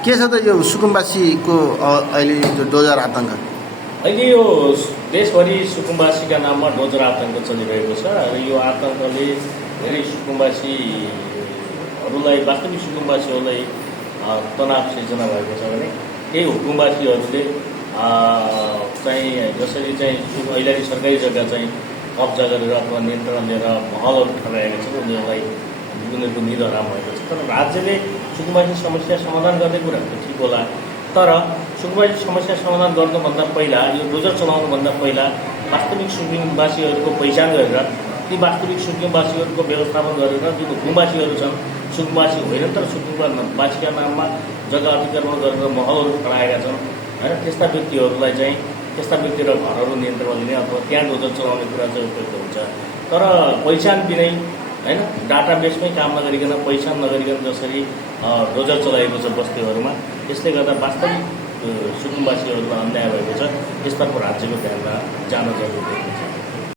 के छ त यो सुकुम्बासीको अहिले जो डोजर आतङ्क? अहिले यो देशभरि सुकुम्बासीका नाममा डोजर आतङ्क चलिरहेको छ र यो आतङ्कले धेरै सुकुम्बासीहरूलाई वास्तविक सुकुम्बासीहरूलाई तनाव सिर्जना भएको छ भने केही हुकुमबासीहरूले चाहिँ जसरी चाहिँ अहिले सरकारी जग्गा चाहिँ कब्जा गरेर अथवा नियन्त्रण लिएर महलहरू ठहराएका छन् उनीहरूलाई उनीहरूको निध हराम भएको छ। तर राज्यले सुकुम्बासी समस्या समाधान गर्ने कुरा ठिक होला, तर सुकुम्बासी समस्या समाधान गर्नुभन्दा पहिला यो डोजर चलाउनुभन्दा पहिला वास्तविक सुकुम्बासीहरूको पहिचान गरेर ती वास्तविक सुकुम्बासीहरूको व्यवस्थापन गरेर जुन हुकुमबासीहरू छन् सुकुम्बासी होइनन् तर सुकुम्बासीका नाममा जग्गा अतिक्रमण गरेर महलहरू खडाएका छन् होइन, त्यस्ता व्यक्तिहरूलाई चाहिँ त्यस्ता व्यक्ति र घरहरू नियन्त्रण लिने अथवा त्यहाँ डोजर चलाउने कुरा चाहिँ उपयुक्त हुन्छ। तर पहिचान बिनै होइन, डाटाबेसमै काम नगरिकन पहिचान नगरिकन जसरी डोजर चलाएको छ बस्तीहरूमा, यसले गर्दा वास्तविक सुकुम्बासीहरूलाई अन्याय भएको छ। यसतर्फ राज्यको ध्यान जान जरुरी छ।